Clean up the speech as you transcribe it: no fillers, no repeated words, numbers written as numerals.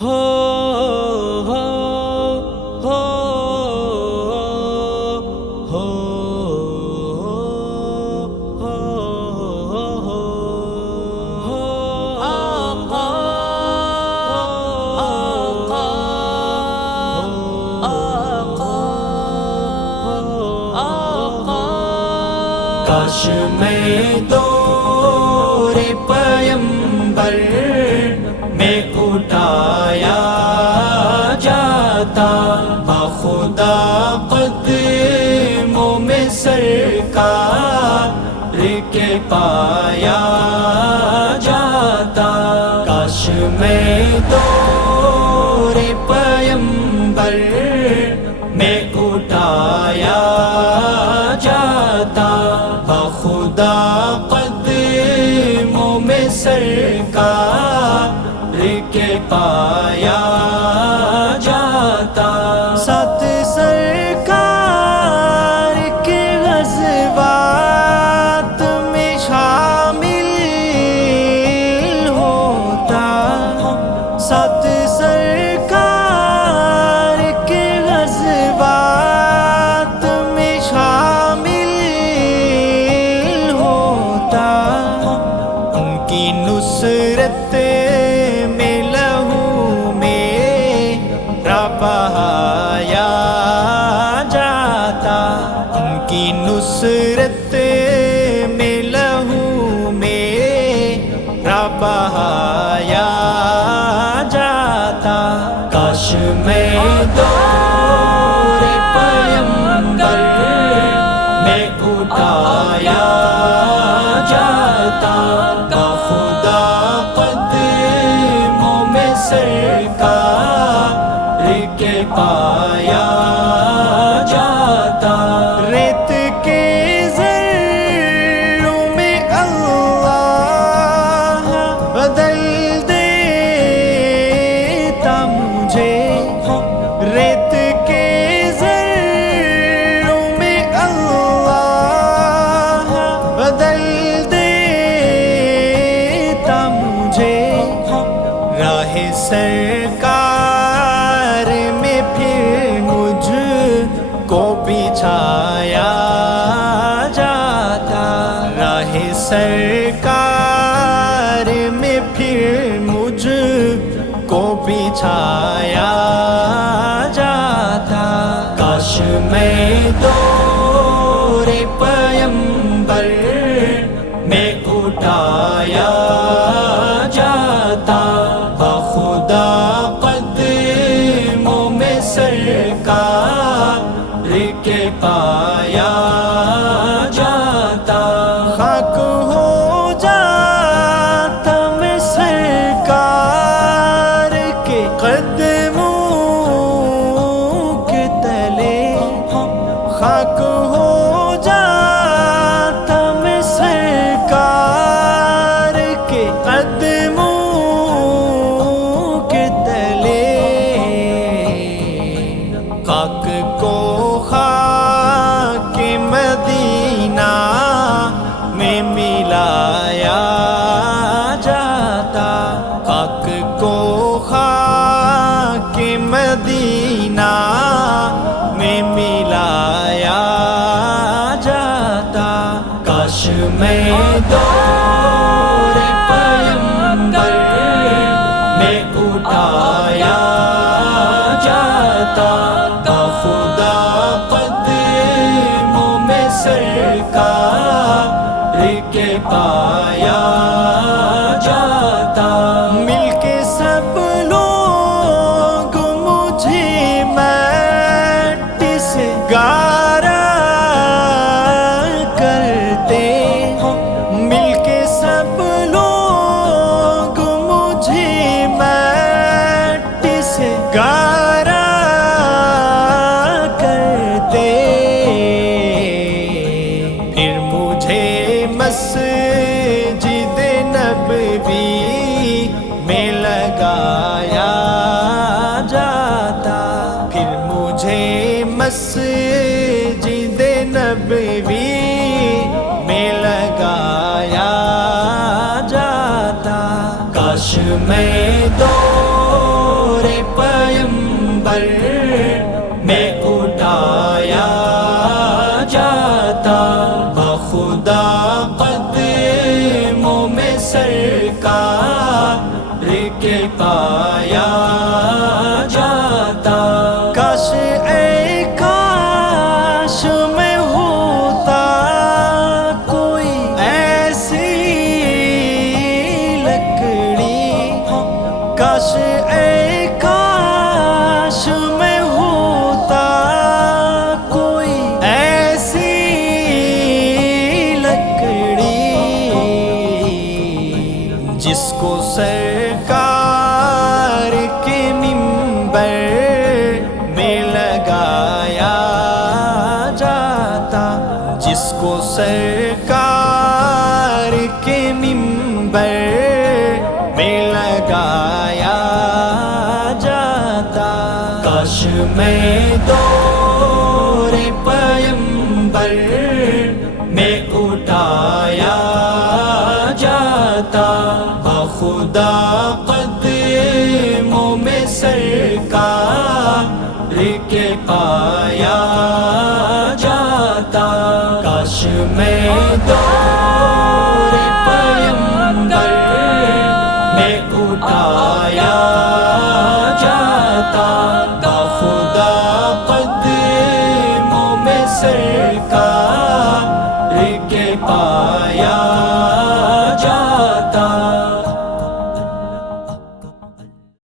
ہو ہو ہو ہو آقا آقا آقا کاش میں دور پیمبر میں اٹھایا جاتا، بخدا قدموں میں سرکار کے پایا جاتا۔ کاش میں دور پیمبر میں اٹھایا جاتا، بخدا قدموں میں سرکار کے پایا جاتا۔ سات سرکار کے غزوات میں شامل ہوتا، سات سرکار کے غزوات میں شامل ہوتا، ان کی نصرت بہایا جاتا، ان کی نصرت میں لہو میرا بہایا جاتا۔ کاش میں دور پیمبر میں اٹھایا جاتا، بخدا قدموں میں سرکار کے پایا جاتا۔ ریت کے ذروں میں اللہ بدل دیتا مجھے، ریت کے ذروں میں اللہ بدل دیتا مجھے، راہ سرکار کو بچھایا جاتا، راہ سرکار میں پھر مجھ کو بچھایا جاتا۔ کاش میں دور پیمبر میں اٹھایا جاتا، بخدا قدموں میں سرکار کے پایا جاتا۔ خاک ہو جاتا میں سرکار کے قدموں کے تلے، خاک ہو جاتا میں سرکار کے قدموں کے تلے، خاک کو خاک مدینہ میں ملایا جاتا، خاک کو خاک مدینہ میں ملایا جاتا۔ کاش میں دور پیمبر میں اٹھایا جاتا، بخدا قدموں میں سرکار کے پایا جاتا۔ مل کے سب لوگ مجھے مٹی سے گارا کرتے، مل کے سب لوگ مجھے مٹی سے گارا مسجد پایا جاتا، کاش اے کاش میں ہوتا کوئی ایسی لکڑی، کاش اے کاش میں ہوتا کوئی ایسی لکڑی جس کو سرکار کے منبر میں لگایا جاتا، جس کو سرکار کے منبر میں لگایا جاتا، کاش میں دور پیمبر میں اٹھایا جاتا، بخدا قدموں میں سرکار کے پایا جاتا، کاش میں دور پیمبر میں اٹھایا جاتا، بخدا قدموں میں سرکار